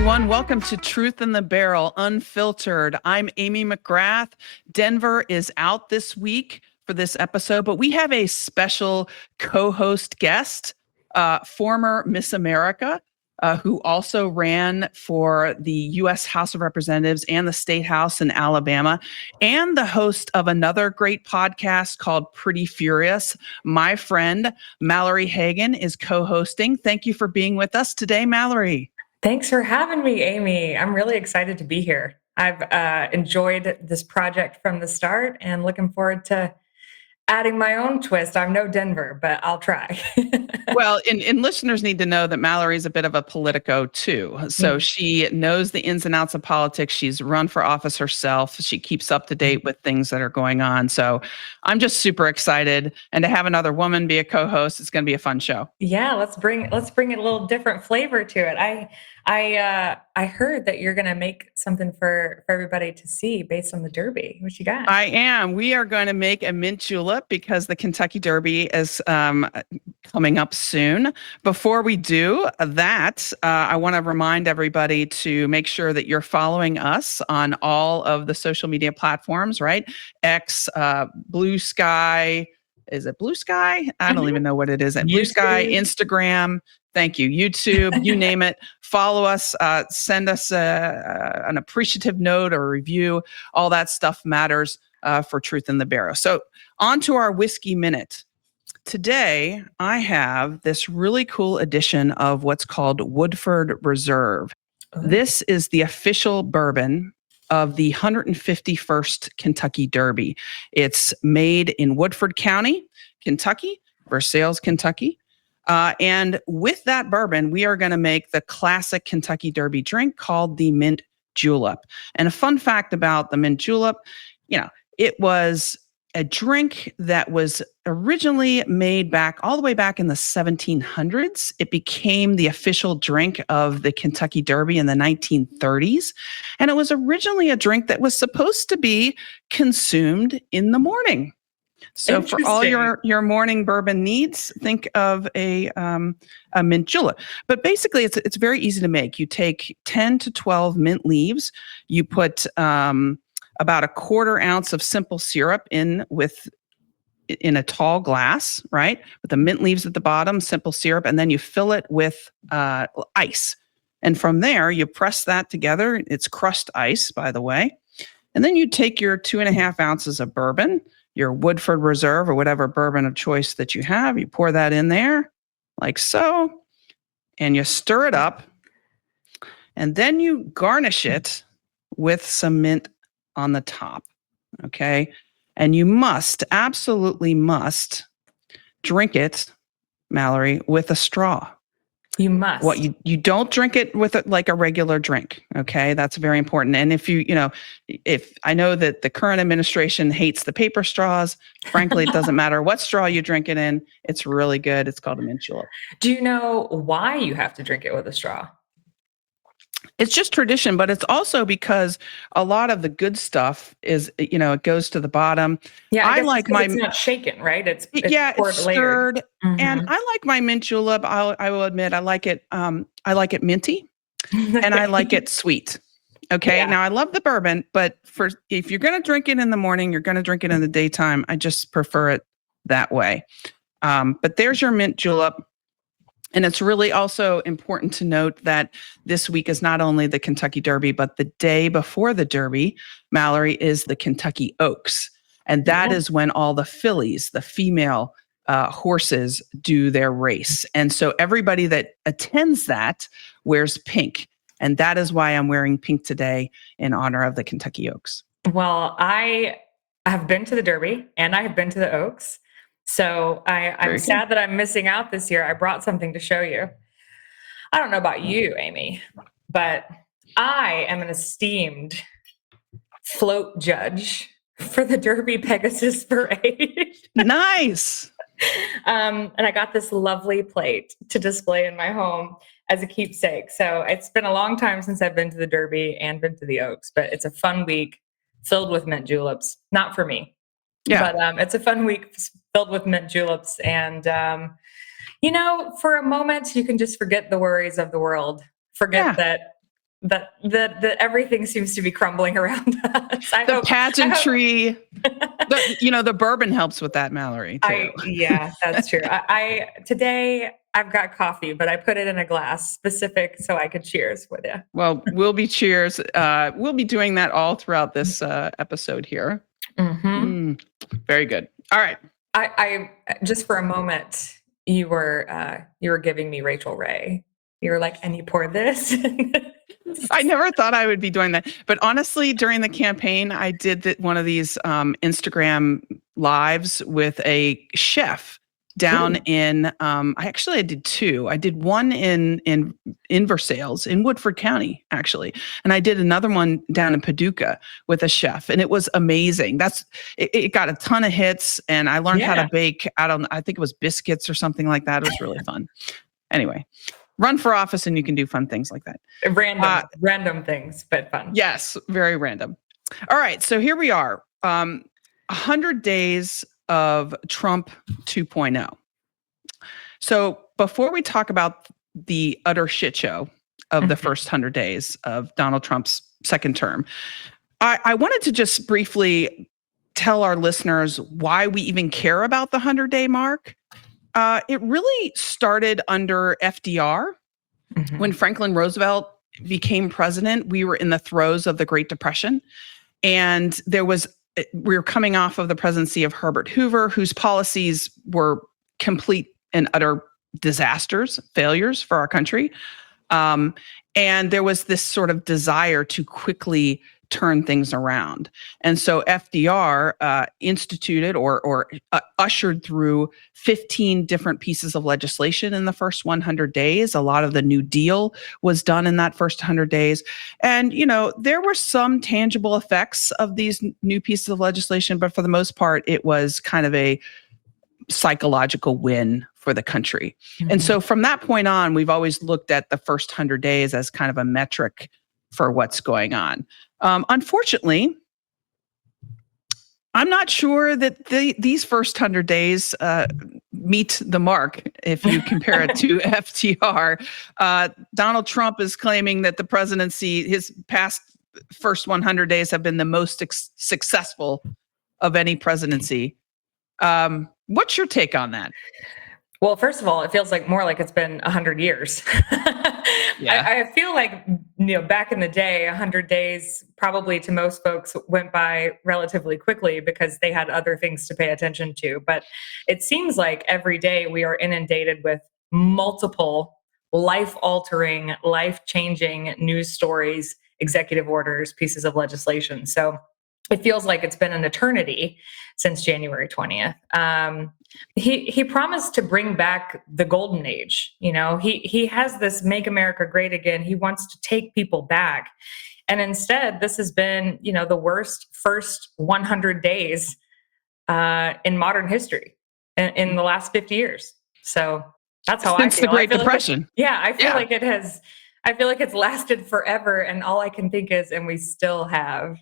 everyone. Welcome to Truth in the Barrel, Unfiltered. I'm Amy McGrath. Denver is out this week for this episode, but we have a special co-host guest, former Miss America, who also ran for the U.S. House of Representatives and the State House in Alabama, and the host of another great podcast called Pretty Furious. My friend, Mallory Hagan, is co-hosting. Thank you for being with us today, Mallory. Thanks for having me, Amy. I'm really excited to be here. I've enjoyed this project from the start and looking forward to adding my own twist. I'm no Denver, but I'll try. Well, and listeners need to know that Mallory's a bit of a politico too. So Mm. she knows the ins and outs of politics. She's run for office herself. She keeps up to date with things that are going on. So I'm just super excited. And to have another woman be a co-host, it's going to be a fun show. Yeah, let's bring a little different flavor to it. I heard that you're gonna make something for everybody to see based on the Derby. What you got? I am. We are going to make a mint julep because the Kentucky Derby is coming up soon. Before we do that, I want to remind everybody to make sure that you're following us on all of the social media platforms, right? X, Blue Sky. Is it Blue Sky? I don't even know what it is. And Blue Sky, YouTube. Instagram. Thank you. YouTube, you name it. Follow us, send us an appreciative note or review. All that stuff matters for Truth in the Barrel. So, on to our Whiskey Minute. Today, I have this really cool edition of what's called Woodford Reserve. Oh, This is the official bourbon of the 151st Kentucky Derby. It's made in Woodford County, Kentucky, Versailles, Kentucky. And with that bourbon, we are going to make the classic Kentucky Derby drink called the mint julep. And a fun fact about the mint julep, it was a drink that was originally made all the way back in the 1700s. It became the official drink of the Kentucky Derby in the 1930s. And it was originally a drink that was supposed to be consumed in the morning. So for all interesting. your morning bourbon needs, think of a mint julep. But basically, it's very easy to make. You take 10 to 12 mint leaves. You put about a quarter ounce of simple syrup in a tall glass, right? With the mint leaves at the bottom, simple syrup, and then you fill it with ice. And from there, you press that together. It's crushed ice, by the way. And then you take your 2.5 ounces of bourbon, your Woodford Reserve or whatever bourbon of choice that you have. You pour that in there like so, and you stir it up. And then you garnish it with some mint on the top. Okay. And you absolutely must drink it, Mallory, with a straw. You What must. you don't drink it with like a regular drink, okay? That's very important. And if I know that the current administration hates the paper straws, frankly, it doesn't matter what straw you drink it in. It's really good. It's called a mint julep. Do you know why you have to drink it with a straw? It's just tradition, but it's also because a lot of the good stuff it goes to the bottom. Yeah, I I guess it's like 'cause my it's not shaken, right? It's Yeah, it's poured layered. stirred, and Mhm. I like my mint julep. I will admit I like it minty and I like it sweet. Okay. Yeah. Now I love the bourbon, but if you're going to drink it in the morning, you're going to drink it in the daytime. I just prefer it that way. But there's your mint julep. And it's really also important to note that this week is not only the Kentucky Derby, but the day before the Derby, Mallory, is the Kentucky Oaks. And that Yeah. is when all the fillies, the female horses, do their race. And so everybody that attends that wears pink. And that is why I'm wearing pink today in honor of the Kentucky Oaks. Well, I have been to the Derby and I have been to the Oaks. So I'm Very good. sad that I'm missing out this year. I brought something to show you. I don't know about you, Amy, but I am an esteemed float judge for the Derby Pegasus Parade. Nice. And I got this lovely plate to display in my home as a keepsake. So it's been a long time since I've been to the Derby and been to the Oaks, but it's a fun week filled with mint juleps. Not for me, Yeah. but it's a fun week filled with mint juleps. And, for a moment, you can just forget the worries of the world. Forget Yeah. that that everything seems to be crumbling around us. I The hope. pageantry, the bourbon helps with that, Mallory, too. Yeah, that's true. I today I've got coffee, but I put it in a glass specific so I could cheers with you. Well, we'll be doing that all throughout this episode here. Mm-hmm. Very good. All right. I just for a moment you were giving me Rachel Ray. You were like, and you pour this. I never thought I would be doing that. But honestly, during the campaign, I did one of these Instagram lives with a chef down in, I did two. I did one in Versailles in Woodford County, actually. And I did another one down in Paducah with a chef. And it was amazing. It got a ton of hits. And I learned how to bake, I think it was biscuits or something like that. It was really fun. Anyway. Run for office and you can do fun things like that. Random things, but fun. Yes, very random. All right, so here we are. 100 days of Trump 2.0. So before we talk about the utter shit show of the first 100 days of Donald Trump's second term, I wanted to just briefly tell our listeners why we even care about the 100-day mark. It really started under FDR. When Franklin Roosevelt became president, we were in the throes of the Great Depression. And we were coming off of the presidency of Herbert Hoover, whose policies were complete and utter disasters, failures for our country. And there was this sort of desire to quickly turn things around. And so FDR instituted or ushered through 15 different pieces of legislation in the first 100 days. A lot of the New Deal was done in that first 100 days. And, there were some tangible effects of these new pieces of legislation, but for the most part, it was kind of a psychological win for the country. And so from that point on, we've always looked at the first 100 days as kind of a metric for what's going on. Unfortunately, I'm not sure that these first 100 days meet the mark if you compare it to FDR. Donald Trump is claiming that the presidency, his past first 100 days have been the most successful of any presidency. What's your take on that? Well, first of all, it feels more like it's been 100 years. Yeah. I feel like, back in the day, 100 days probably to most folks went by relatively quickly because they had other things to pay attention to. But it seems like every day we are inundated with multiple life-altering, life-changing news stories, executive orders, pieces of legislation. So it feels like it's been an eternity since January 20th. He promised to bring back the golden age. He has this "Make America Great Again." He wants to take people back, and instead, this has been the worst first 100 days in modern history in the last 50 years. So that's how Since I feel. the Great Depression. I feel like it has. I feel like it's lasted forever, and all I can think is, and we still have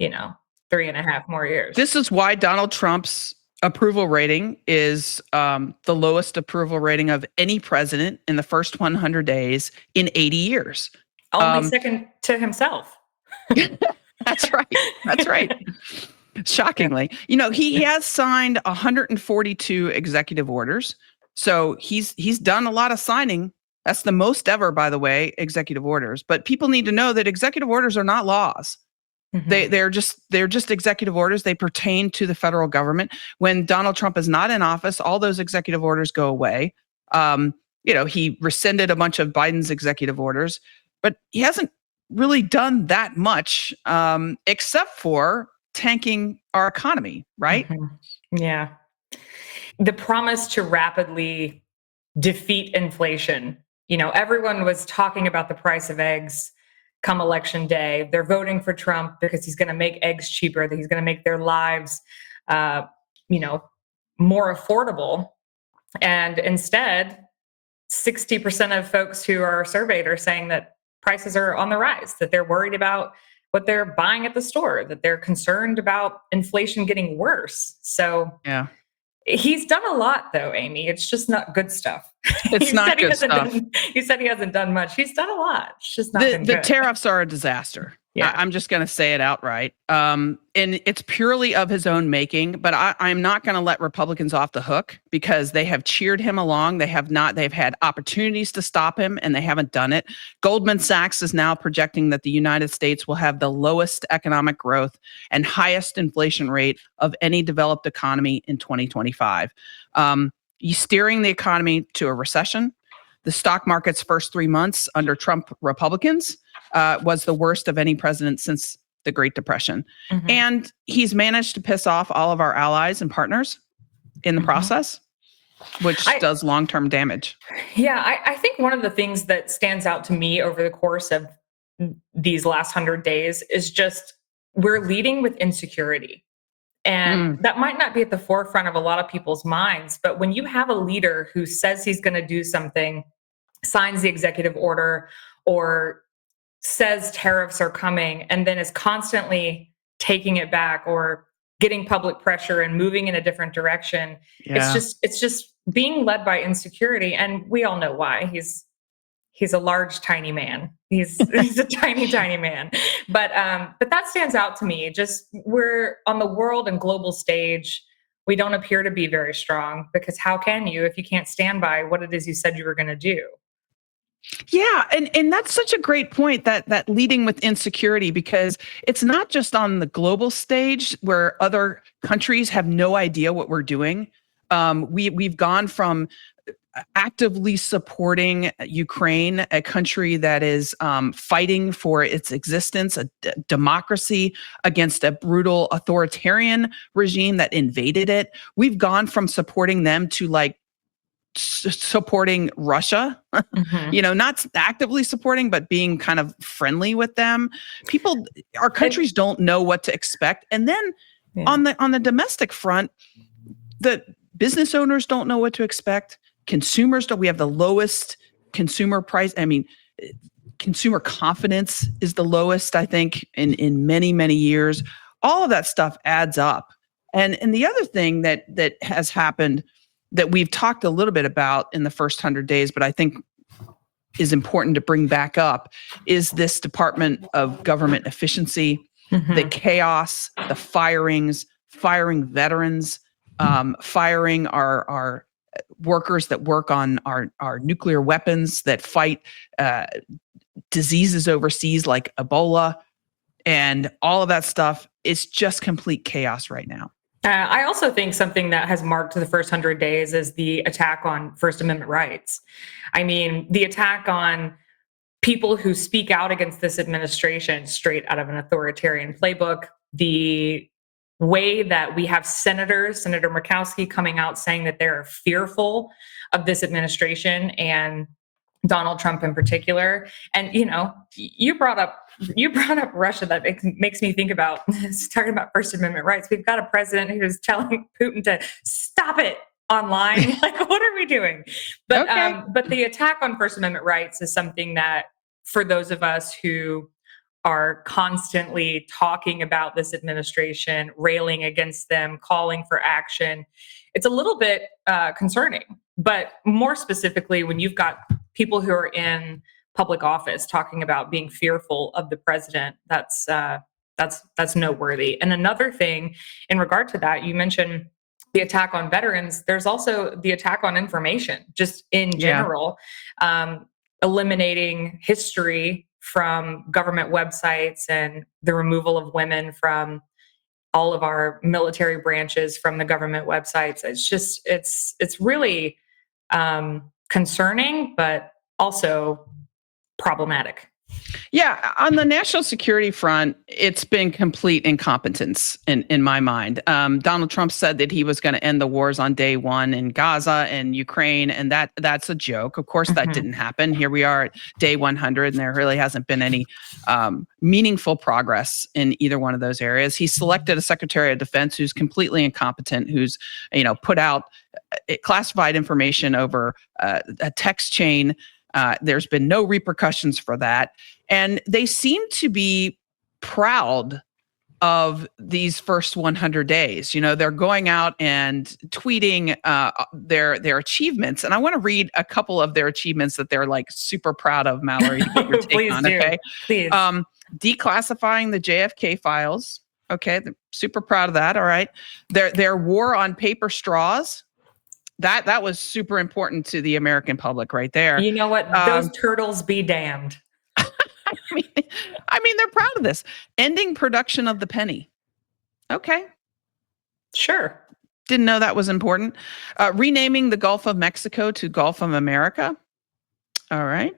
3.5 more years. This is why Donald Trump's approval rating is the lowest approval rating of any president in the first 100 days in 80 years. Only second to himself. That's right. That's right. Shockingly. He has signed 142 executive orders. So he's done a lot of signing. That's the most ever, by the way, executive orders. But people need to know that executive orders are not laws. They're just executive orders. They pertain to the federal government. When Donald Trump is not in office, all those executive orders go away. He rescinded a bunch of Biden's executive orders, but he hasn't really done that much, except for tanking our economy, right? Yeah. The promise to rapidly defeat inflation. Everyone was talking about the price of eggs come election day. They're voting for Trump because he's going to make eggs cheaper, that he's going to make their lives, more affordable. And instead, 60% of folks who are surveyed are saying that prices are on the rise, that they're worried about what they're buying at the store, that they're concerned about inflation getting worse. So yeah, he's done a lot, though, Amy. It's just not good stuff. It's not good stuff. You said he hasn't done much. He's done a lot. It's just not been The good. tariffs are a disaster. Yeah. I'm just going to say it outright. And it's purely of his own making, but I'm not going to let Republicans off the hook because they have cheered him along. They have not, they've had opportunities to stop him and they haven't done it. Goldman Sachs is now projecting that the United States will have the lowest economic growth and highest inflation rate of any developed economy in 2025. You steering the economy to a recession. The stock market's first 3 months under Trump Republicans was the worst of any president since the Great Depression. Mhm. And he's managed to piss off all of our allies and partners in the process, which does long-term damage. Yeah, I think one of the things that stands out to me over the course of these last 100 days is just we're leading with insecurity. And that might not be at the forefront of a lot of people's minds, but when you have a leader who says he's going to do something, signs the executive order, or says tariffs are coming, and then is constantly taking it back or getting public pressure and moving in a different direction, Yeah. it's just being led by insecurity. And we all know why. He's a large, tiny man. He's a tiny man. But that stands out to me. Just we're on the world and global stage. We don't appear to be very strong because how can you if you can't stand by what it is you said you were going to do? Yeah, and that's such a great point, that leading with insecurity, because it's not just on the global stage where other countries have no idea what we're doing. We've gone from actively supporting Ukraine, a country that is fighting for its existence, a democracy against a brutal authoritarian regime that invaded it. We've gone from supporting them to like supporting Russia, Mhm. not actively supporting, but being kind of friendly with them. Our countries don't know what to expect. And then Yeah. on the domestic front, the business owners don't know what to expect. Consumers don't. We have the lowest consumer price. I mean, consumer confidence is the lowest, I think, in many, many years. All of that stuff adds up. And the other thing that has happened that we've talked a little bit about in the first 100 days, but I think is important to bring back up, is this Department of Government Efficiency, the chaos, the firings, firing veterans, firing our workers that work on our nuclear weapons, that fight diseases overseas like Ebola, and all of that stuff. It's just complete chaos right now. I also think something that has marked the first 100 days is the attack on First Amendment rights. I mean, the attack on people who speak out against this administration straight out of an authoritarian playbook, the way that we have Senator Murkowski coming out saying that they're fearful of this administration and Donald Trump in particular. And you brought up Russia. That makes me think about talking about First Amendment rights. We've got a president who's telling Putin to stop it online. Like, what are we doing? But Okay. but the attack on First Amendment rights is something that, for those of us who are constantly talking about this administration, railing against them, calling for action, it's a little bit concerning. But more specifically, when you've got people who are in public office talking about being fearful of the president, that's noteworthy. And another thing in regard to that, you mentioned the attack on veterans. There's also the attack on information, just in general, eliminating history from government websites and the removal of women from all of our military branches from the government websites. It's really concerning, but also problematic. Yeah, on the national security front, it's been complete incompetence in my mind. Donald Trump said that he was going to end the wars on day one in Gaza and Ukraine, and that's a joke. Of course, that didn't happen. Here we are at day 100, and there really hasn't been any meaningful progress in either one of those areas. He selected a Secretary of Defense who's completely incompetent, who's put out classified information over a text chain. There's been no repercussions for that. And they seem to be proud of these first 100 days. They're going out and tweeting their achievements, and I want to read a couple of their achievements that they're like super proud of, Mallory, to get your take Please on. do. Okay, Please. declassifying the JFK files. Okay, they're super proud of that. All right, their war on paper straws. That was super important to the American public, right there. You know what? Those Um, turtles be damned. I mean, they're proud of this. Ending production of the penny. Okay. Sure. Didn't know that was important. Renaming the Gulf of Mexico to Gulf of America. All right.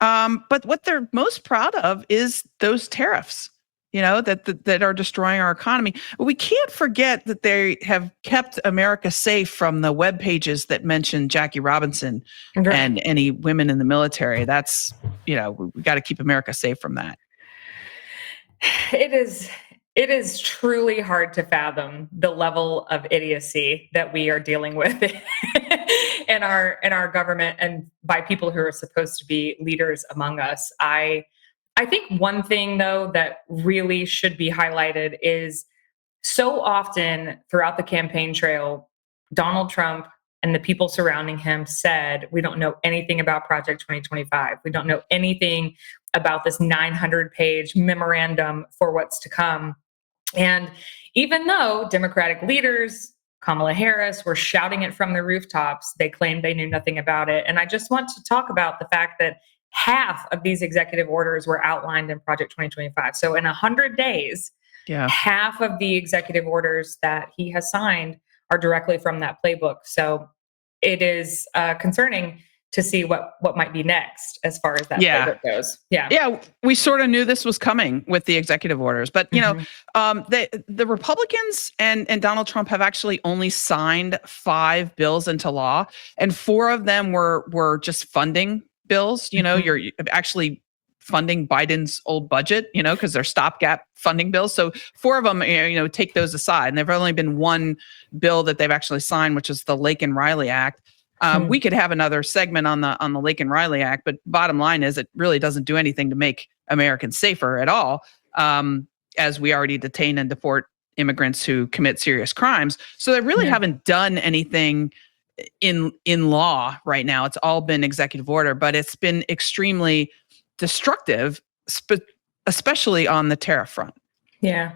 But what they're most proud of is those tariffs, that are destroying our economy. But we can't forget that they have kept America safe from the web pages that mention Jackie Robinson Right. and any women in the military. That's, we got to keep America safe from that. It is truly hard to fathom the level of idiocy that we are dealing with in our government and by people who are supposed to be leaders among us. I think one thing though that really should be highlighted is so often throughout the campaign trail, Donald Trump and the people surrounding him said, we don't know anything about Project 2025. We don't know anything about this 900-page memorandum for what's to come. And even though Democratic leaders, Kamala Harris, were shouting it from the rooftops, they claimed they knew nothing about it. And I just want to talk about the fact that half of these executive orders were outlined in Project 2025. So in 100 days, Yeah. half of the executive orders that he has signed are directly from that playbook. So it is concerning to see what might be next as far as that Yeah. playbook goes. Yeah. Yeah, we sort of knew this was coming with the executive orders, but Mhm. the Republicans and Donald Trump have actually only signed 5 bills into law, and 4 of them were just funding bills. Mhm. You're actually funding Biden's old budget, because they're stopgap funding bills. So 4 of them, take those aside, and there've only been one bill that they've actually signed, which is the Lake and Riley Act. Hmm. We could have another segment on the Lake and Riley Act, but bottom line is it really doesn't do anything to make Americans safer at all, as we already detain and deport immigrants who commit serious crimes. So they really Yeah. haven't done anything in law right now. It's all been executive order, but it's been extremely destructive, especially on the tariff front. Yeah.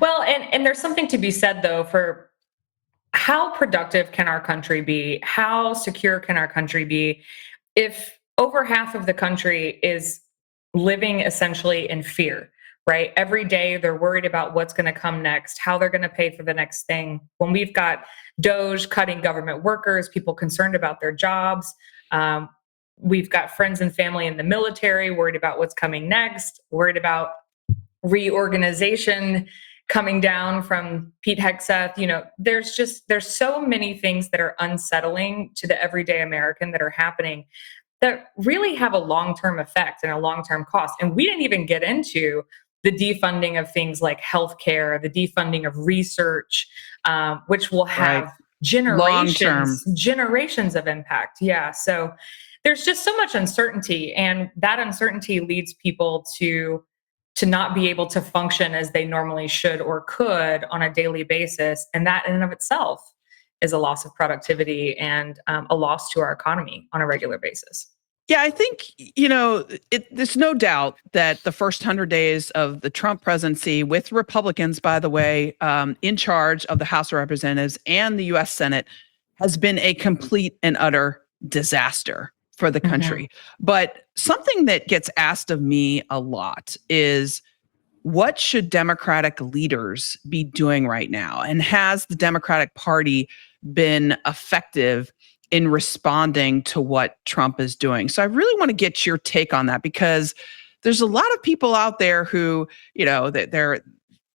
Well, and there's something to be said though for how productive can our country be? How secure can our country be if over half of the country is living essentially in fear, right? Every day they're worried about what's going to come next, how they're going to pay for the next thing. When we've got Doge cutting government workers, people concerned about their jobs, um, we've got friends and family in the military worried about what's coming next, worried about reorganization coming down from Pete Hegseth. There's so many things that are unsettling to the everyday American that are happening that really have a long-term effect and a long-term cost. And we didn't even get into the defunding of things like healthcare, the defunding of research, which will Right. have Long term. generations of impact. Yeah. So there's just so much uncertainty, and that uncertainty leads people to not be able to function as they normally should or could on a daily basis. And that in and of itself is a loss of productivity and a loss to our economy on a regular basis. Yeah, I think, there's no doubt that the first 100 days of the Trump presidency, with Republicans, by the way, in charge of the House of Representatives and the US Senate, has been a complete and utter disaster for the Mhm. country. But something that gets asked of me a lot is, what should Democratic leaders be doing right now? And has the Democratic Party been effective in responding to what Trump is doing? So I really want to get your take on that, because there's a lot of people out there who, they're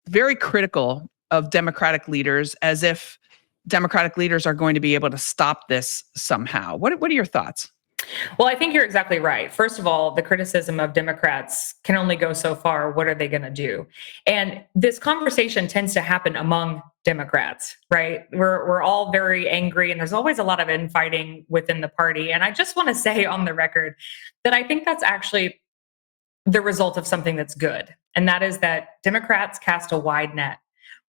very critical of Democratic leaders, as if Democratic leaders are going to be able to stop this somehow. What are your thoughts? Well, I think you're exactly right. First of all, the criticism of Democrats can only go so far. What are they going to do? And this conversation tends to happen among Democrats, right? We're all very angry, and there's always a lot of infighting within the party. And I just want to say on the record that I think that's actually the result of something that's good. and that is that Democrats cast a wide net.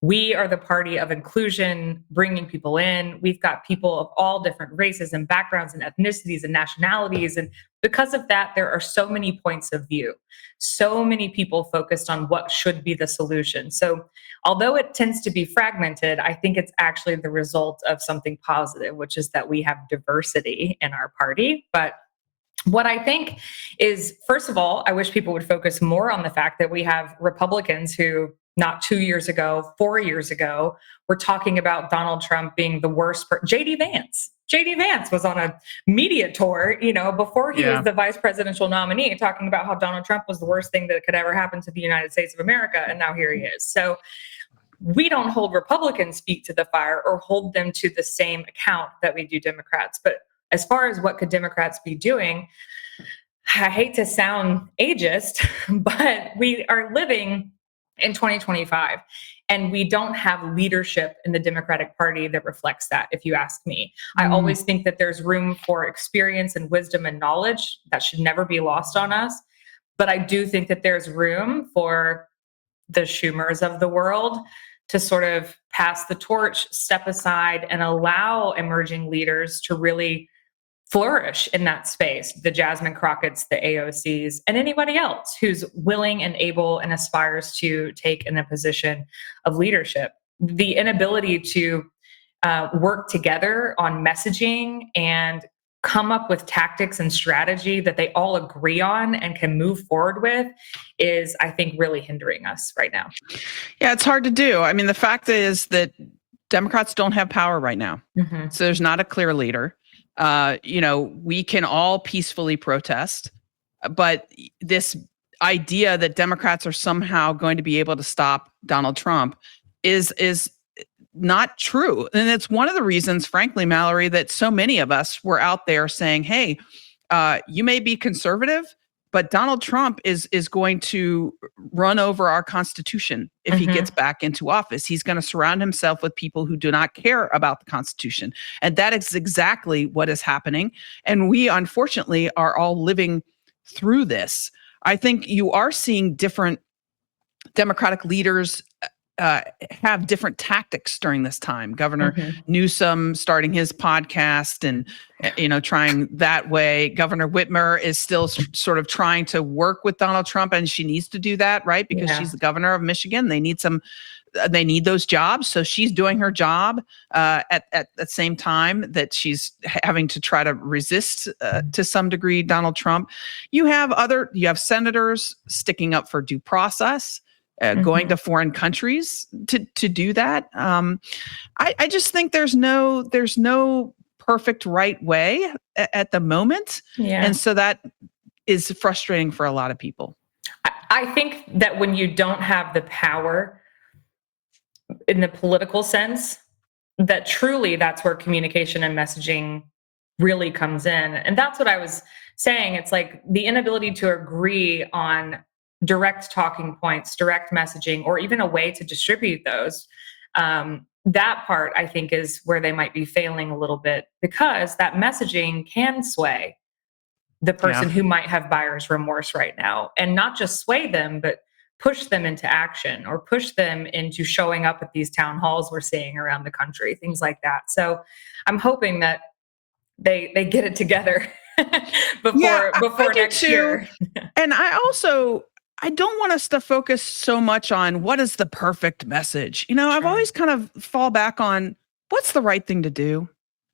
We are the party of inclusion, bringing people in. We've got people of all different races and backgrounds and ethnicities and nationalities. And because of that, there are so many points of view, so many people focused on what should be the solution. So, although it tends to be fragmented, I think it's actually the result of something positive, which is that we have diversity in our party. But what I think is, first of all, I wish people would focus more on the fact that we have Republicans who, not 2 years ago, 4 years ago, were talking about Donald Trump being the worst. JD Vance. JD Vance was on a media tour, before he was the vice presidential nominee, talking about how Donald Trump was the worst thing that could ever happen to the United States of America. And now here he is. So we don't hold Republicans' feet to the fire or hold them to the same account that we do Democrats. But as far as what could Democrats be doing, I hate to sound ageist, but we are living in 2025, and we don't have leadership in the Democratic Party that reflects that, if you ask me. I always think that there's room for experience and wisdom and knowledge that should never be lost on us. But I do think that there's room for the Schumers of the world to sort of pass the torch, step aside, and allow emerging leaders to really flourish in that space. The Jasmine Crockett's, the AOCs, and anybody else who's willing and able and aspires to take in a position of leadership. The inability to work together on messaging and come up with tactics and strategy that they all agree on and can move forward with is, I think, really hindering us right now. Yeah, it's hard to do. I mean, the fact is that Democrats don't have power right now. So there's not a clear leader. We can all peacefully protest, but this idea that Democrats are somehow going to be able to stop Donald Trump is not true. And it's one of the reasons, frankly, Mallory, that so many of us were out there saying, hey, you may be conservative, but Donald Trump is going to run over our Constitution if he gets back into office. He's going to surround himself with people who do not care about the Constitution. And that is exactly what is happening. And we, unfortunately, are all living through this. I think you are seeing different Democratic leaders have different tactics during this time. Governor Newsom starting his podcast and, trying that way. Governor Whitmer is still sort of trying to work with Donald Trump, and she needs to do that, right? Because she's the governor of Michigan. They need those jobs. So she's doing her job at the same time that she's having to try to resist to some degree Donald Trump. You have senators sticking up for due process. Going to foreign countries to do that. I just think there's no perfect right way at the moment. And so that is frustrating for a lot of people. I think that when you don't have the power in the political sense, that truly that's where communication and messaging really comes in. And that's what I was saying. It's like the inability to agree on direct talking points, direct messaging, or even a way to distribute those. That part, I think, is where they might be failing a little bit, because that messaging can sway the person who might have buyer's remorse right now, and not just sway them, but push them into action or push them into showing up at these town halls we're seeing around the country, things like that. So I'm hoping that they get it together before next year. And I don't want us to focus so much on what is the perfect message. I've always kind of fall back on what's the right thing to do.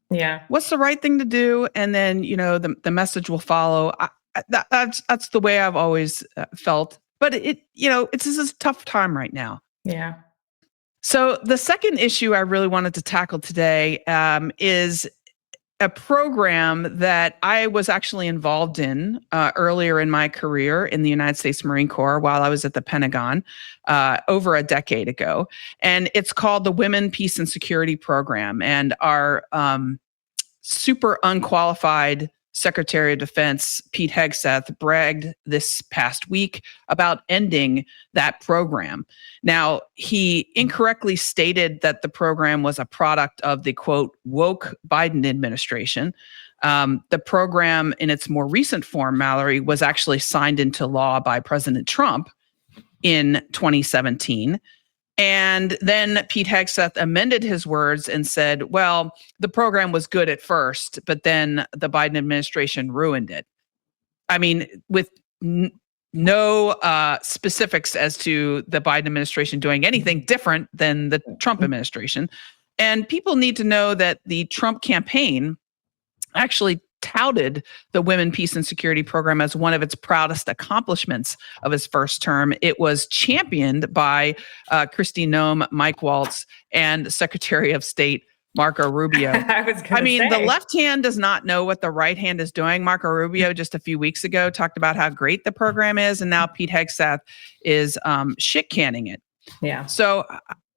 Yeah. What's the right thing to do? And then, the message will follow. That's the way I've always felt. But it's just a tough time right now. Yeah. So the second issue I really wanted to tackle today is a program that I was actually involved in earlier in my career in the United States Marine Corps while I was at the Pentagon over a decade ago. And it's called the Women, Peace, and Security Program. And our super unqualified Secretary of Defense, Pete Hegseth, bragged this past week about ending that program. Now, he incorrectly stated that the program was a product of the, quote, woke Biden administration. The program in its more recent form, Mallory, was actually signed into law by President Trump in 2017. And then Pete Hegseth amended his words and said, well, the program was good at first, but then the Biden administration ruined it. I mean, with no specifics as to the Biden administration doing anything different than the Trump administration. And people need to know that the Trump campaign actually touted the Women, Peace, and Security program as one of its proudest accomplishments of his first term. It was championed by Kristi Noem, Mike Waltz, and Secretary of State Marco Rubio. I mean, the left hand does not know what the right hand is doing. Marco Rubio just a few weeks ago talked about how great the program is, and now Pete Hegseth is shit canning it. Yeah. So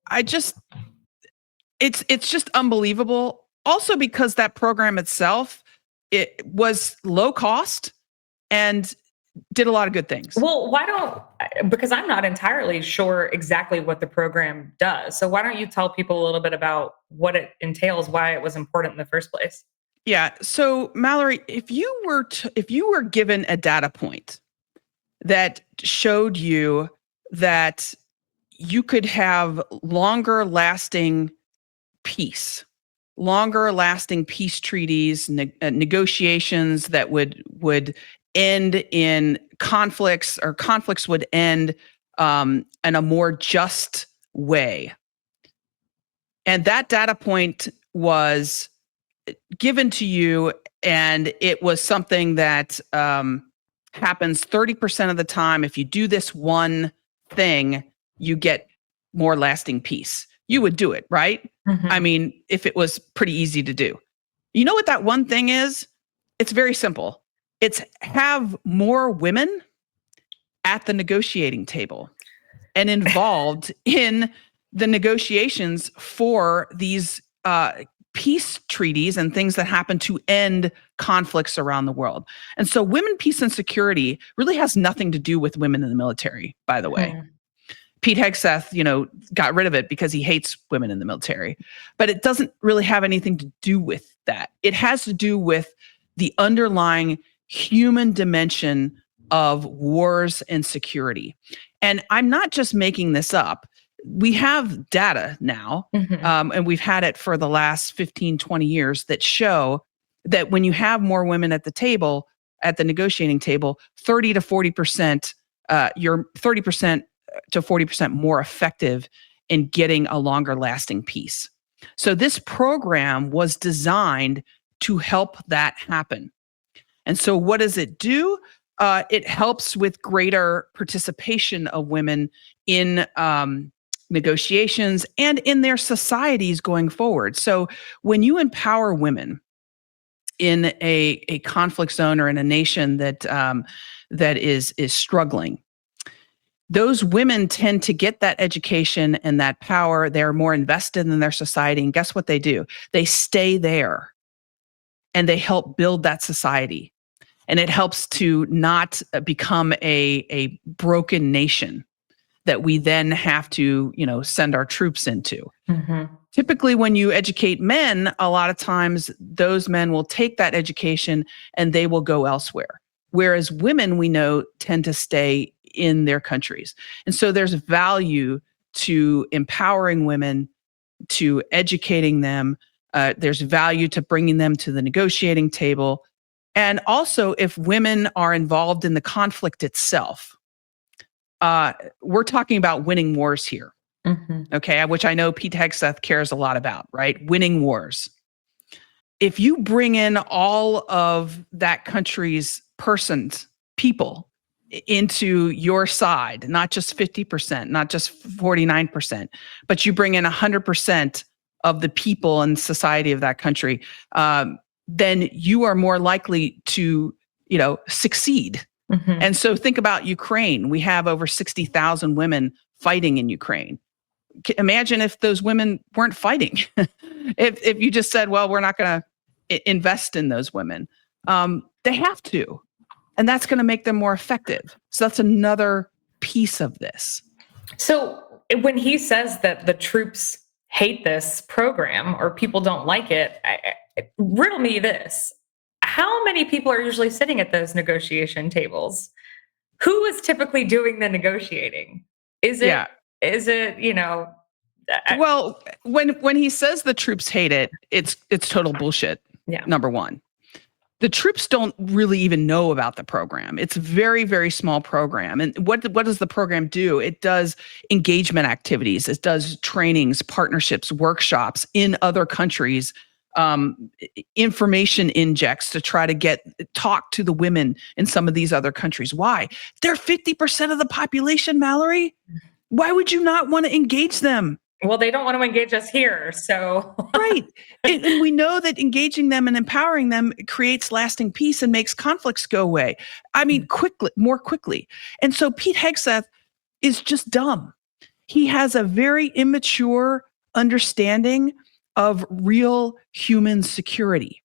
I just, it's just unbelievable. Also, because that program itself, it was low cost and did a lot of good things. Well, because I'm not entirely sure exactly what the program does. So why don't you tell people a little bit about what it entails, why it was important in the first place? Yeah. So Mallory, if you were given a data point that showed you that you could have longer lasting peace treaties, negotiations that would end in conflicts, or conflicts would end in a more just way. And that data point was given to you, and it was something that happens 30% of the time. If you do this one thing, you get more lasting peace. You would do it, right? Mm-hmm. I mean, if it was pretty easy to do. You know what that one thing is? It's very simple. It's have more women at the negotiating table and involved in the negotiations for these peace treaties and things that happen to end conflicts around the world. And so women, peace, and security really has nothing to do with women in the military, by the way. Pete Hegseth, got rid of it because he hates women in the military, but it doesn't really have anything to do with that. It has to do with the underlying human dimension of wars and security. And I'm not just making this up. We have data now, and we've had it for the last 15, 20 years that show that when you have more women at the table, at the negotiating table, 30 to 40%, you're 30% to 40% more effective in getting a longer lasting peace. So this program was designed to help that happen. And so what does it do? It helps with greater participation of women in negotiations and in their societies going forward. So when you empower women in a conflict zone or in a nation that is struggling, those women tend to get that education and that power. They're more invested in their society. And guess what they do? They stay there and they help build that society. And it helps to not become a broken nation that we then have to, send our troops into. Typically, when you educate men, a lot of times those men will take that education and they will go elsewhere. Whereas women, we know, tend to stay in their countries. And so there's value to empowering women, to educating them. There's value to bringing them to the negotiating table. And also, if women are involved in the conflict itself, we're talking about winning wars here. Okay, which I know Pete Hegseth cares a lot about, right? Winning wars. If you bring in all of that country's people into your side, not just 50%, not just 49%, but you bring in 100% of the people and society of that country, then you are more likely to, succeed. And so think about Ukraine. We have over 60,000 women fighting in Ukraine. Imagine if those women weren't fighting. if you just said, well, we're not going to invest in those women. They have to. And that's going to make them more effective. So that's another piece of this. So when he says that the troops hate this program or people don't like it, riddle me this. How many people are usually sitting at those negotiation tables? Who is typically doing the negotiating? Is it, Yeah. is it, you know, I- Well, when he says the troops hate it, it's total bullshit. yeah. Number one, the troops don't really even know about the program. It's a very, very small program. And what does the program do? It does engagement activities. It does trainings, partnerships, workshops in other countries, information injects to try to talk to the women in some of these other countries. Why? They're 50% of the population, Mallory. Why would you not want to engage them? Well, they don't want to engage us here. So, Right. And we know that engaging them and empowering them creates lasting peace and makes conflicts go away. I mean, more quickly. And so Pete Hegseth is just dumb. He has a very immature understanding of real human security.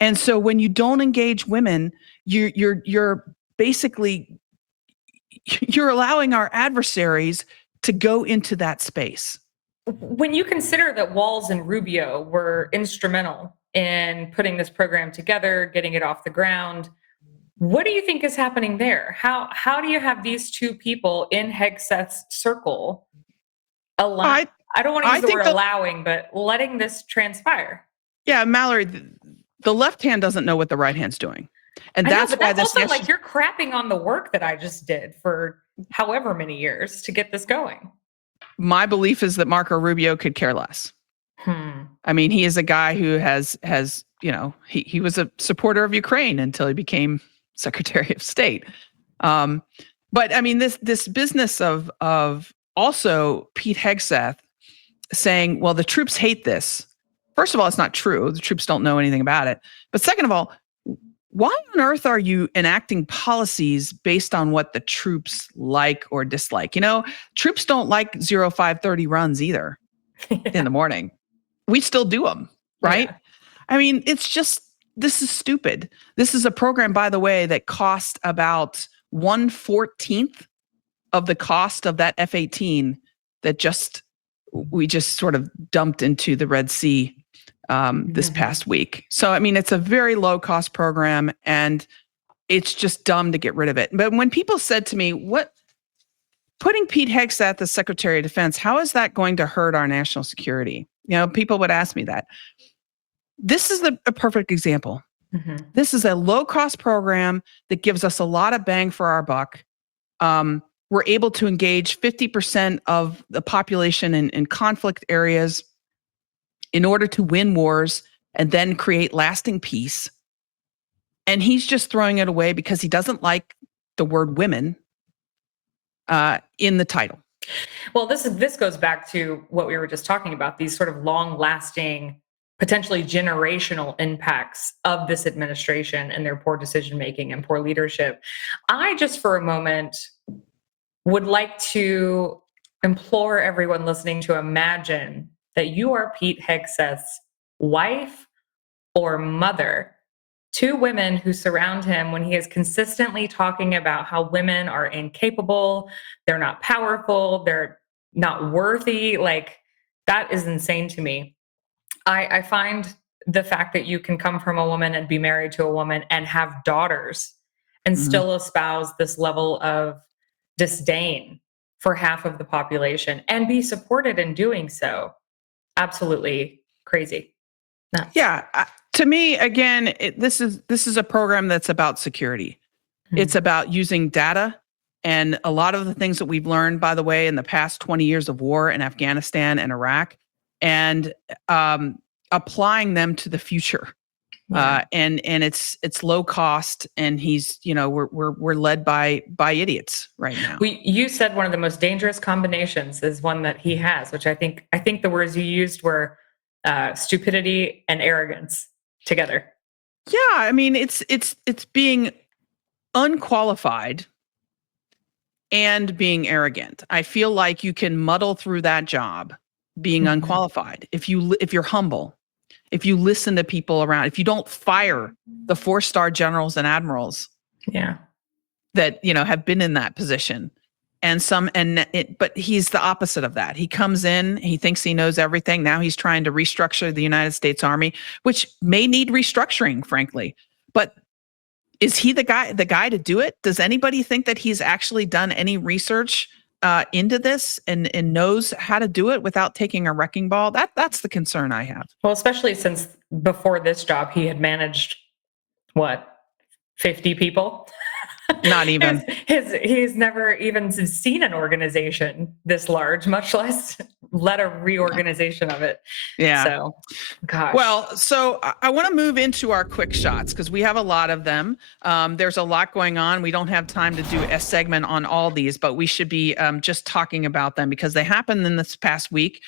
And so when you don't engage women, you're basically you're allowing our adversaries to go into that space. when you consider that Walls and Rubio were instrumental in putting this program together, getting it off the ground, what do you think is happening there? How do you have these two people in Hegseth's circle allow? I I don't want to I use the think word that allowing, but letting this transpire. Yeah, Mallory, the left hand doesn't know what the right hand's doing. And I know, that's but why that's this also national like you're crapping on the work that I just did for however many years to get this going. my belief is that Marco Rubio could care less. Hmm. I mean, he is a guy who has he was a supporter of Ukraine until he became Secretary of State. Um, but I mean, this business of also Pete Hegseth saying, well, the troops hate this. First of all, it's not true. The troops don't know anything about it. But second of all, why on earth are you enacting policies based on what the troops like or dislike? Troops don't like 0530 runs either in the morning. We still do them, right? Yeah. I mean, this is stupid. This is a program, by the way, that cost about 1/14 of the cost of that F-18 that we just sort of dumped into the Red Sea this past week. So, I mean, it's a very low cost program and it's just dumb to get rid of it. But when people said to me, putting Pete Hegseth as Secretary of Defense, how is that going to hurt our national security? People would ask me that. This is a perfect example. Mhm. This is a low cost program that gives us a lot of bang for our buck. We're able to engage 50% of the population in conflict areas in order to win wars and then create lasting peace. And he's just throwing it away because he doesn't like the word women in the title. Well, this goes back to what we were just talking about, these sort of long-lasting, potentially generational impacts of this administration and their poor decision making and poor leadership. I just for a moment would like to implore everyone listening to imagine that you are Pete Hegseth's wife or mother, two women who surround him when he is consistently talking about how women are incapable, they're not powerful, they're not worthy. Like, that is insane to me. I find the fact that you can come from a woman and be married to a woman and have daughters and Mhm. still espouse this level of disdain for half of the population and be supported in doing so. Absolutely crazy. Nuts. Yeah, to me, again, this is a program that's about security. It's Mhm. about using data, and a lot of the things that we've learned, by the way, in the past 20 years of war in Afghanistan and Iraq, and applying them to the future. Yeah. And it's low cost, and we're led by idiots right now. You said one of the most dangerous combinations is one that he has, which I think the words you used were stupidity and arrogance together. Yeah, I mean, it's being unqualified and being arrogant. I feel like you can muddle through that job being Mhm. unqualified if you're humble, if you listen to people around, if you don't fire the 4-star generals and admirals Yeah. that have been in that position. But he's the opposite of that. He comes in, he thinks he knows everything. Now he's trying to restructure the United States Army, which may need restructuring, frankly. But is he the guy to do it? Does anybody think that he's actually done any research into this and knows how to do it without taking a wrecking ball? That's the concern I have. Well, especially since before this job, he had managed what, 50 people? Not even. He's never even seen an organization this large, much less led a reorganization of it. Yeah. So, gosh. Well, so I want to move into our quick shots because we have a lot of them. There's a lot going on. We don't have time to do a segment on all these, but we should be just talking about them because they happened in this past week.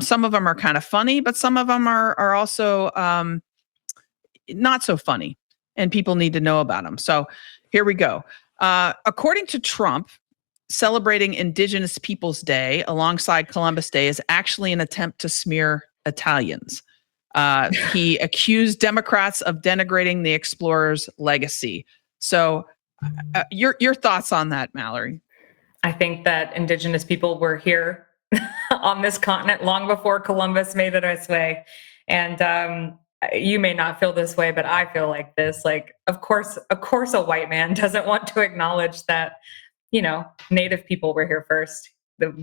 Some of them are kind of funny, but some of them are also not so funny, and people need to know about them. So here we go. According to Trump, celebrating Indigenous Peoples Day alongside Columbus Day is actually an attempt to smear Italians. He accused Democrats of denigrating the explorers' legacy. So, your thoughts on that, Mallory? I think that Indigenous people were here on this continent long before Columbus made it his way. And you may not feel this way, but I feel like this. Like, of course, a white man doesn't want to acknowledge that, Native people were here first.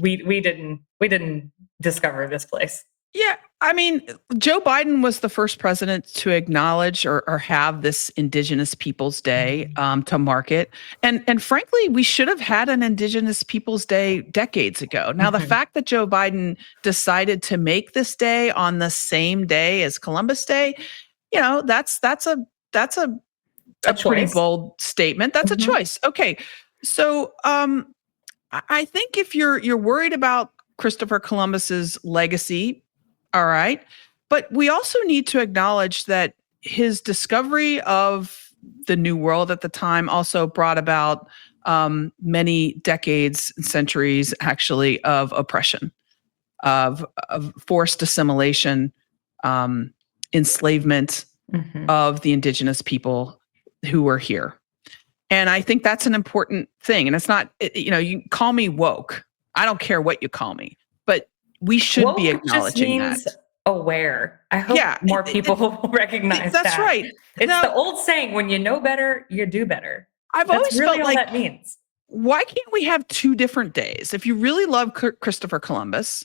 We didn't discover this place. Yeah, I mean, Joe Biden was the first president to acknowledge or have this Indigenous Peoples Day to market, and frankly, we should have had an Indigenous Peoples Day decades ago. Now, the fact that Joe Biden decided to make this day on the same day as Columbus Day, that's a pretty bold statement. That's a choice. Okay, so I think if you're worried about Christopher Columbus's legacy, all right. But we also need to acknowledge that his discovery of the New World at the time also brought about many decades, centuries, actually, of oppression, of forced assimilation, enslavement of the indigenous people who were here. And I think that's an important thing. And it's not, you can call me woke. I don't care what you call me, but we should woke be acknowledging just means that. Aware. I hope more people recognize that's that. Right. It's now, the old saying, when you know better, you do better. I've That's always really felt all like, that means. why can't we have two different days? If you really love Christopher Columbus,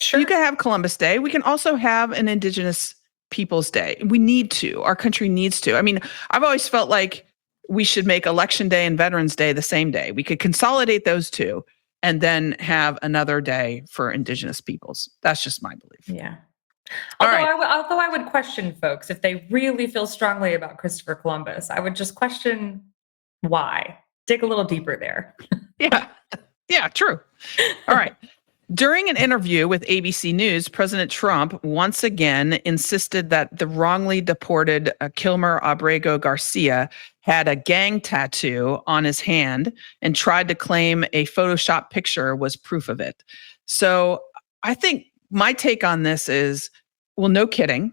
Sure. you can have Columbus Day. We can also have an Indigenous Peoples Day. We need to. Our country needs to. I mean, I've always felt like we should make Election Day and Veterans Day the same day. We could consolidate those two and then have another day for Indigenous peoples. That's just my belief. Yeah. All Although, right. although I would question folks if they really feel strongly about Christopher Columbus. I would just question why. Dig a little deeper there. Yeah. Yeah, true. All right. During an interview with ABC News, President Trump once again insisted that the wrongly deported Kilmer Abrego Garcia had a gang tattoo on his hand and tried to claim a Photoshop picture was proof of it. So I think my take on this is, well, no kidding,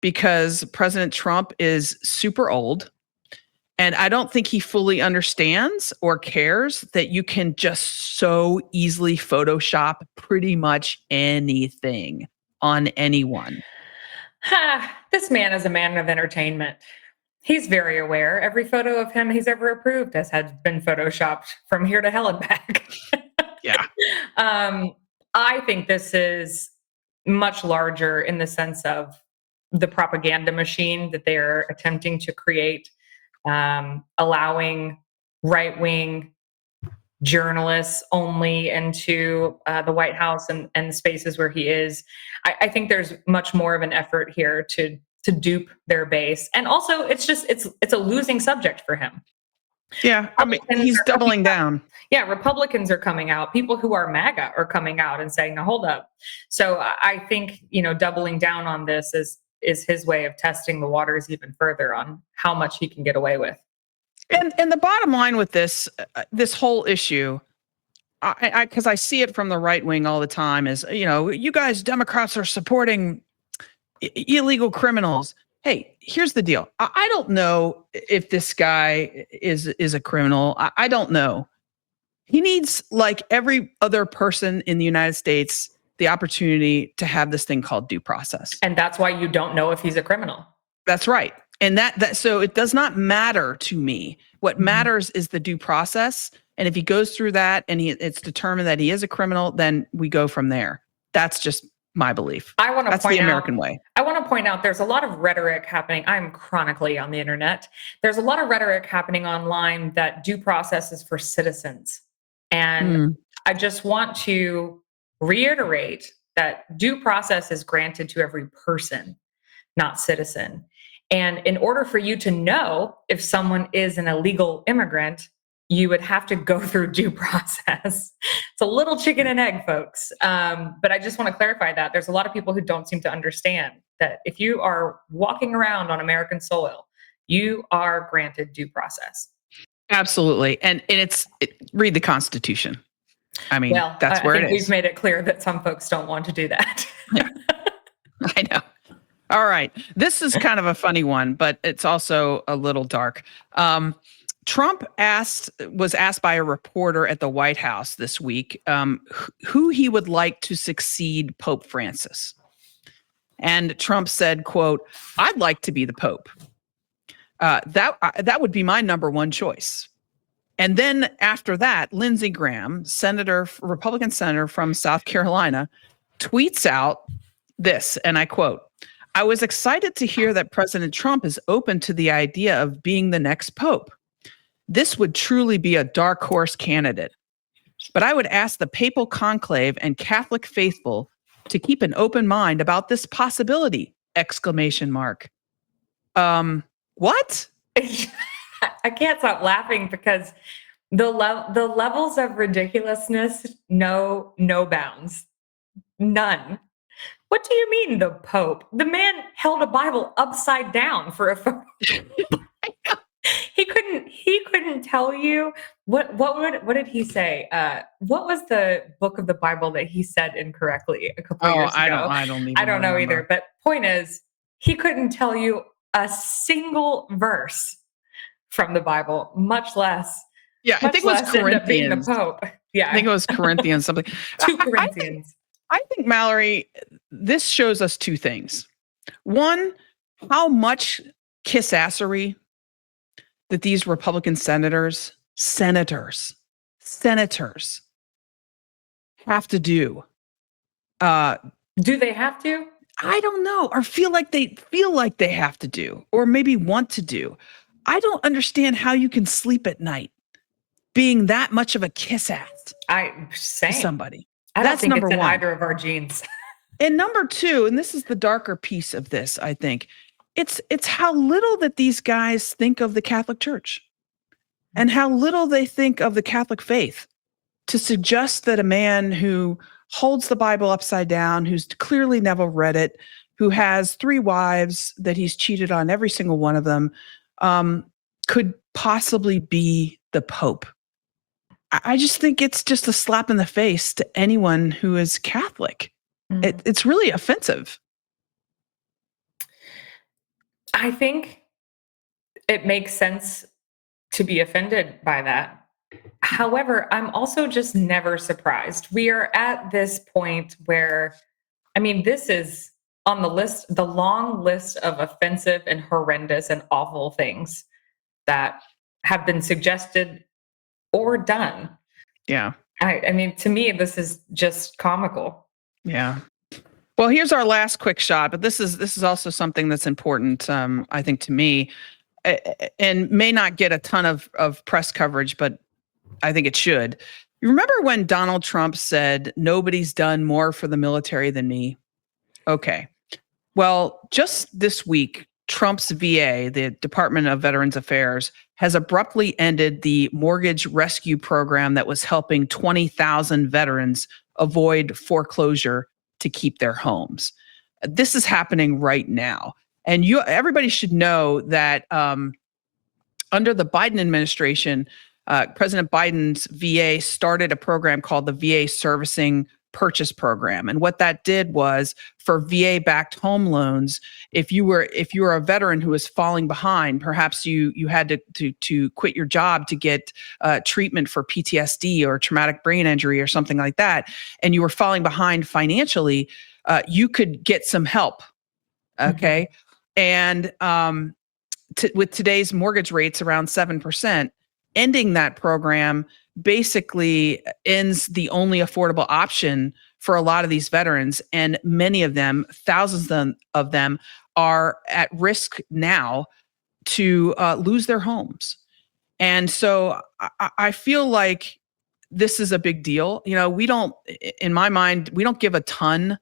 because President Trump is super old. And I don't think he fully understands or cares that you can just so easily Photoshop pretty much anything on anyone. This man is a man of entertainment. He's very aware. Every photo of him he's ever approved has been photoshopped from here to hell and back. Yeah. I think this is much larger in the sense of the propaganda machine that they're attempting to create, allowing right-wing journalists only into the White House and the spaces where he is. I think there's much more of an effort here to dupe their base, and also it's a losing subject for him. Yeah, I mean, he's doubling down. Yeah, Republicans are coming out. People who are MAGA are coming out and saying, "No, hold up." So I think doubling down on this is his way of testing the waters even further on how much he can get away with. And the bottom line with this whole issue, because I see it from the right wing all the time, is you guys Democrats are supporting illegal criminals. Hey, here's the deal. I don't know if this guy is a criminal. I don't know. He needs, like every other person in the United States, the opportunity to have this thing called due process. And that's why you don't know if he's a criminal. That's right. And so it does not matter to me. What matters is the due process. And if he goes through that and it's determined that he is a criminal, then we go from there. That's just my belief. That's the American way. I want to point out there's a lot of rhetoric happening. I'm chronically on the internet. There's a lot of rhetoric happening online that due process is for citizens. And I just want to reiterate that due process is granted to every person, not citizen. And in order for you to know if someone is an illegal immigrant, you would have to go through due process. It's a little chicken and egg, folks. But I just want to clarify that there's a lot of people who don't seem to understand that if you are walking around on American soil, you are granted due process. Absolutely. And read the Constitution. I mean, that's where it is. We've made it clear that some folks don't want to do that. Yeah. I know. All right. This is kind of a funny one, but it's also a little dark. Trump was asked by a reporter at the White House this week who he would like to succeed Pope Francis. And Trump said, quote, "I'd like to be the Pope. That would be my number one choice." And then after that, Lindsey Graham, Republican senator from South Carolina, tweets out this, and I quote, "I was excited to hear that President Trump is open to the idea of being the next pope. This would truly be a dark horse candidate. But I would ask the papal conclave and Catholic faithful to keep an open mind about this possibility!" Exclamation mark. What? I can't stop laughing because the levels of ridiculousness know no bounds. None. What do you mean the Pope? The man held a Bible upside down for a photo. He couldn't tell you what did he say? What was the book of the Bible that he said incorrectly a couple years ago? I don't know either. But point is, he couldn't tell you a single verse from the Bible, much less. Yeah, I think it was Corinthians. Being the Pope. Yeah, I think it was Corinthians something. 2 Corinthians. I think, Mallory, this shows us two things. One, how much kissassery that these Republican senators have to do. Do they have to? I don't know, or feel like they have to do, or maybe want to do. I don't understand how you can sleep at night being that much of a kiss ass to somebody. I don't think it's in either of our genes. And number two, and this is the darker piece of this, I think, it's how little that these guys think of the Catholic Church and how little they think of the Catholic faith to suggest that a man who holds the Bible upside down, who's clearly never read it, who has 3 wives that he's cheated on every single one of them, could possibly be the Pope. I just think it's just a slap in the face to anyone who is Catholic. It's really offensive. I think it makes sense to be offended by that. However, I'm also just never surprised. We are at this point where, I mean, this is on the list, the long list of offensive and horrendous and awful things that have been suggested or done. Yeah. I mean, to me, this is just comical. Yeah. Well, here's our last quick shot, but this is also something that's important, I think, to me, and may not get a ton of press coverage, but I think it should. You remember when Donald Trump said, "Nobody's done more for the military than me"? Okay. Well, just this week, Trump's VA, the Department of Veterans Affairs, has abruptly ended the mortgage rescue program that was helping 20,000 veterans avoid foreclosure to keep their homes. This is happening right now. And everybody should know that under the Biden administration, President Biden's VA started a program called the VA Servicing Purchase Program. And what that did was, for VA-backed home loans, if you were a veteran who was falling behind, perhaps you had to quit your job to get treatment for PTSD or traumatic brain injury or something like that, and you were falling behind financially, you could get some help. Okay. And with today's mortgage rates around 7%, ending that program basically ends the only affordable option for a lot of these veterans. And many of them, thousands of them, are at risk now to lose their homes. And so I feel like this is a big deal. We don't, in my mind, we don't give a ton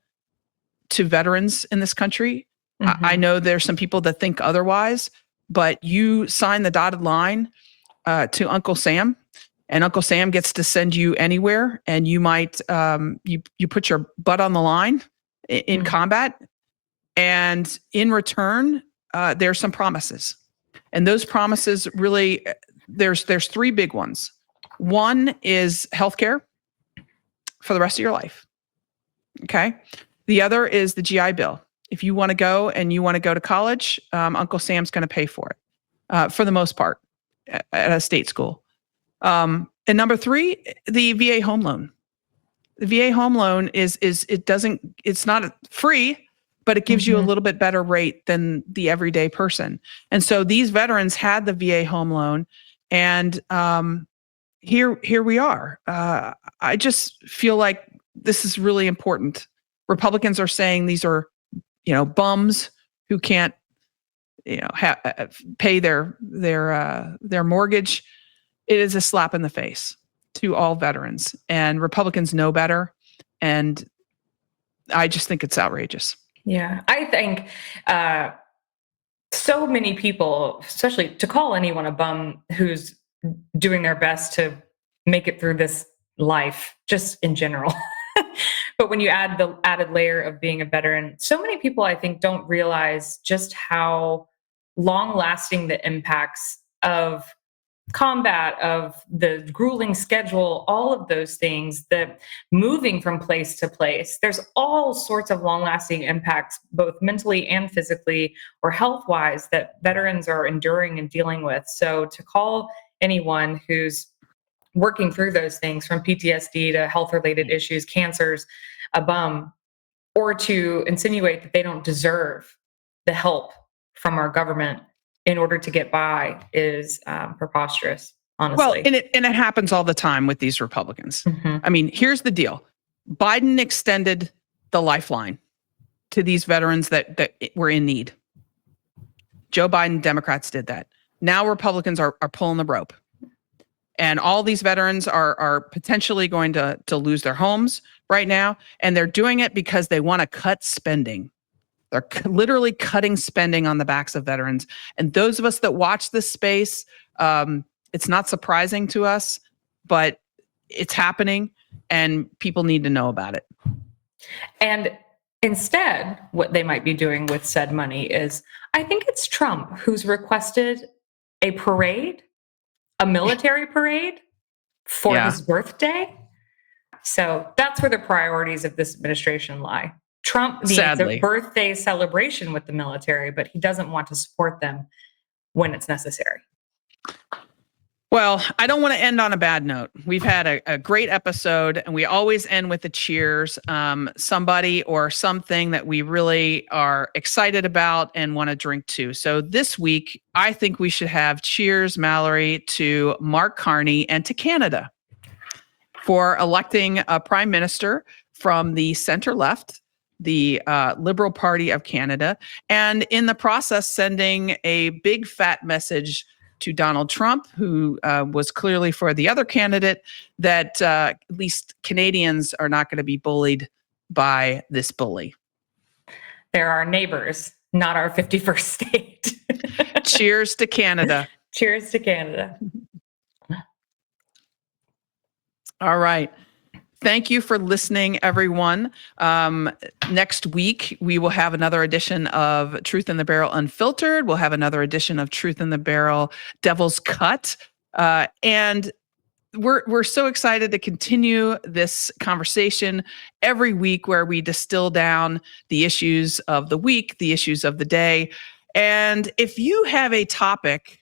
to veterans in this country. I know there's some people that think otherwise, but you sign the dotted line to Uncle Sam, and Uncle Sam gets to send you anywhere, and you might you put your butt on the line in combat, and in return, there's some promises, and those promises really there's three big ones. One is healthcare for the rest of your life. Okay. The other is the GI Bill. If you want to go and you want to go to college, Uncle Sam's going to pay for it for the most part at a state school. And number three, the VA home loan. The VA home loan it's not free, but it gives you a little bit better rate than the everyday person. And so these veterans had the VA home loan, and here we are. I just feel like this is really important. Republicans are saying these are, bums who can't, pay their mortgage. It is a slap in the face to all veterans, and Republicans know better. And I just think it's outrageous. Yeah, I think so many people, especially to call anyone a bum who's doing their best to make it through this life, just in general. But when you add the added layer of being a veteran, so many people, I think, don't realize just how long lasting the impacts of combat, of the grueling schedule, all of those things, the moving from place to place. There's all sorts of long lasting impacts, both mentally and physically or health wise, that veterans are enduring and dealing with. So to call anyone who's working through those things, from PTSD to health related issues, cancers, a bum, or to insinuate that they don't deserve the help from our government in order to get by is preposterous, honestly. Well, and it happens all the time with these Republicans. I mean, here's the deal. Biden extended the lifeline to these veterans that were in need. Joe Biden, Democrats did that. Now Republicans are pulling the rope. And all these veterans are potentially going to lose their homes right now. And they're doing it because they want to cut spending. They're literally cutting spending on the backs of veterans. And those of us that watch this space, it's not surprising to us, but it's happening and people need to know about it. And instead, what they might be doing with said money is, I think it's Trump who's requested a parade, a military parade for his birthday. So that's where the priorities of this administration lie. Trump needs a birthday celebration with the military, but he doesn't want to support them when it's necessary. Well, I don't want to end on a bad note. We've had a great episode, and we always end with the cheers. Somebody or something that we really are excited about and want to drink to. So this week, I think we should have cheers, Mallory, to Mark Carney and to Canada for electing a prime minister from the center left, the Liberal Party of Canada, and in the process, sending a big fat message to Donald Trump, who was clearly for the other candidate, that at least Canadians are not going to be bullied by this bully. They're our neighbors, not our 51st state. Cheers to Canada. Cheers to Canada. All right. Thank you for listening, everyone. Next week, we will have another edition of Truth in the Barrel Unfiltered. We'll have another edition of Truth in the Barrel Devil's Cut. And we're so excited to continue this conversation every week, where we distill down the issues of the week, the issues of the day. And if you have a topic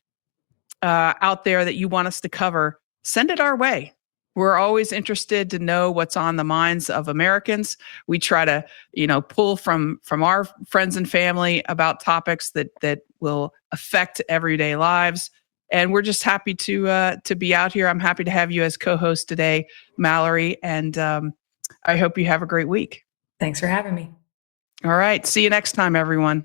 out there that you want us to cover, send it our way. We're always interested to know what's on the minds of Americans. We try to, pull from our friends and family about topics that will affect everyday lives. And we're just happy to be out here. I'm happy to have you as co-host today, Mallory, and I hope you have a great week. Thanks for having me. All right. See you next time, everyone.